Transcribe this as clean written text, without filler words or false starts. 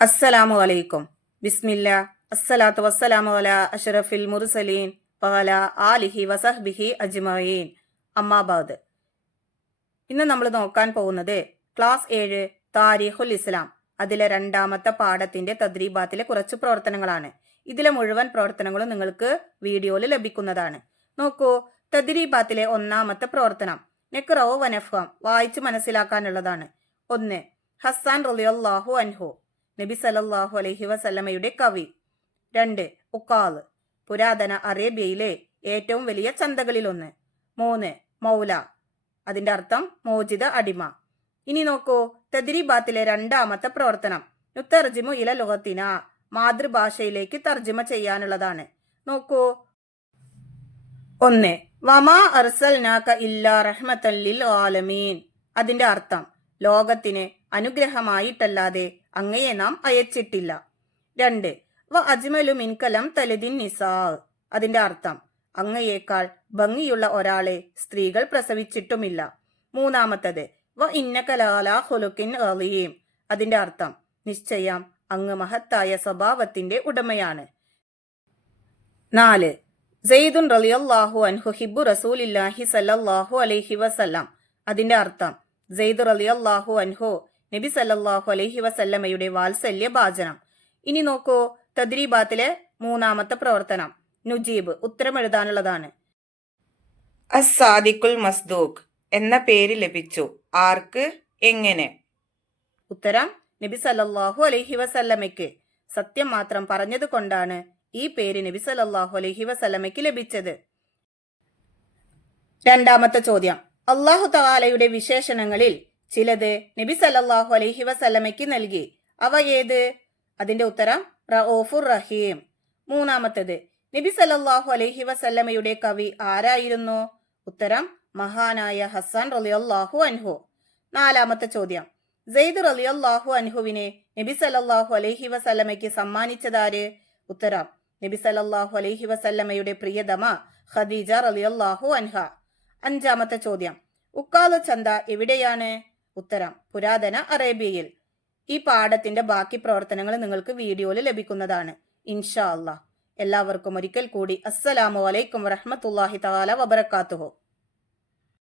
അസ്സലാമു അലൈക്കും. ബിസ്മില്ല. അസ്സലാത്തു വസ്സലാമു അലാ അഷ്റഫിൽ മുർസലീൻ വഅല ആലിഹി വസഹ്ബിഹി അജ്മഈൻ. അമ്മാബാദ്. ഇന്ന് നമ്മൾ നോക്കാൻ പോകുന്നത് ക്ലാസ് 7 താരിഖുൽ ഇസ്ലാം അതിലെ രണ്ടാമത്തെ പാഠത്തിന്റെ തദ്രീബാത്തിലെ കുറച്ച് പ്രവർത്തനങ്ങളാണ്. ഇതിലെ മുഴുവൻ പ്രവർത്തനങ്ങളും നിങ്ങൾക്ക് വീഡിയോയിൽ ലഭിക്കുന്നതാണ്. നോക്കൂ, തദ്രീബാത്തിലെ ഒന്നാമത്തെ പ്രവർത്തനം നെക്റൗ വനഫ്ഹാം, വായിച്ചു മനസ്സിലാക്കാനുള്ളതാണ്. 1. ഹസ്സാൻ റളിയല്ലാഹു അൻഹു, നബി സല്ലല്ലാഹു അലൈഹി വസല്ലമയുടെ കവി. 2. ഉക്കാൽ, പുരാതന അറേബ്യയിലെ ഏറ്റവും വലിയ ചന്തകളിലൊന്ന്. 3. മൗല, അതിന്റെ അർത്ഥം മോചിത അടിമ. ഇനി നോക്കൂ, തദ്രീബാത്തിലെ രണ്ടാമത്തെ പ്രവർത്തനം നുത്തർജിമു ഇല ലുഗത്തിന, മാതൃഭാഷയിലേക്ക് തർജിമ ചെയ്യാനുള്ളതാണ്. നോക്കൂ. 1. വമാ അർസൽനാക ഇല്ലാ റഹ്മത്തൻ ലിൽ ആലമീൻ, അതിന്റെ അർത്ഥം ലോകത്തിന് അനുഗ്രഹമായിട്ടല്ലാതെ അങ്ങയെ നാം അയച്ചിട്ടില്ല. 2. വ അജ്മലു മിൻകലം തലിദിൻ നിസാ, അതിന്റെ അർത്ഥം അങ്ങയേക്കാൾ ഭംഗിയുള്ള ഒരാളെ സ്ത്രീകൾ പ്രസവിച്ചിട്ടുമില്ല. 3. വ ഇന്നക ലഅലാ ഖുലുഖിൻ അളീം, അതിന്റെ അർത്ഥം നിശ്ചയം അങ്ങ് മഹത്തായ സ്വഭാവത്തിന്റെ ഉടമയാണ്. 4. സെയ്ദുൻ റളിയല്ലാഹു അൻഹു ഹിബ്ബു റസൂലില്ലാഹി സല്ലല്ലാഹു അലൈഹി വസല്ലം, അതിന്റെ അർത്ഥം സെയ്ദ് റളിയല്ലാഹു അൻഹു നബി സല്ലല്ലാഹു അലൈഹി വസല്ലമയുടെ വാത്സല്യ ഭാജനം. ഇനി നോക്കൂ, തദ്രീബാത്തിലെ മൂന്നാമത്തെ പ്രവർത്തനം നുജീബ്, ഉത്തരമെഴുതാനുള്ളതാണ്. അസ്സാദിഖുൽ മസ്ദൂഖ് എന്ന പേര് ലഭിച്ചു ആർക്ക്, എങ്ങനെ? ഉത്തരം നബി സല്ലല്ലാഹു അലൈഹി വസല്ലമയ്ക്ക് സത്യം മാത്രം പറഞ്ഞത് കൊണ്ടാണ് ഈ പേര് നബി സല്ലല്ലാഹു അലൈഹി വസല്ലമയ്ക്ക് ലഭിച്ചത്. രണ്ടാമത്തെ ചോദ്യം, അല്ലാഹു തആലയുടെ വിശേഷണങ്ങളിൽ ചിലത് നബി സല്ലല്ലാഹു അലൈഹി വസല്ലമയ്ക്ക് നൽകി, അവ ഏത്? അതിന്റെ ഉത്തരം റഊഫുർ റഹീം. 3. നബി സല്ലല്ലാഹു അലൈഹി വസല്ലമയുടെ കവി ആരായിരുന്നു? ഉത്തരം മഹാനായ ഹസ്സാൻ റളിയല്ലാഹു അൻഹു. 4. ചോദ്യം, സെയ്ദ് റളിയല്ലാഹു അൻഹുവിനെ നബി സല്ലല്ലാഹു അലൈഹി വസല്ലമയ്ക്ക് സമ്മാനിച്ചതാര്? ഉത്തരം നബി സല്ലല്ലാഹു അലൈഹി വസല്ലമയുടെ പ്രിയതമ ഖദീജ റളിയല്ലാഹു അൻഹ. 5. ചോദ്യം, ഉക്കാലു ചന്ത എവിടെയാണ്? ഉത്തരം പുരാതന അറേബ്യയിൽ. ഈ പാഠത്തിന്റെ ബാക്കി പ്രവർത്തനങ്ങൾ നിങ്ങൾക്ക് വീഡിയോയിൽ ലഭിക്കുന്നതാണ് ഇൻഷാ അല്ലാഹ്. എല്ലാവർക്കും ഒരിക്കൽ കൂടി അസ്സലാമു അലൈക്കും വറഹ്മത്തുള്ളാഹി തആല വബറകാതുഹു.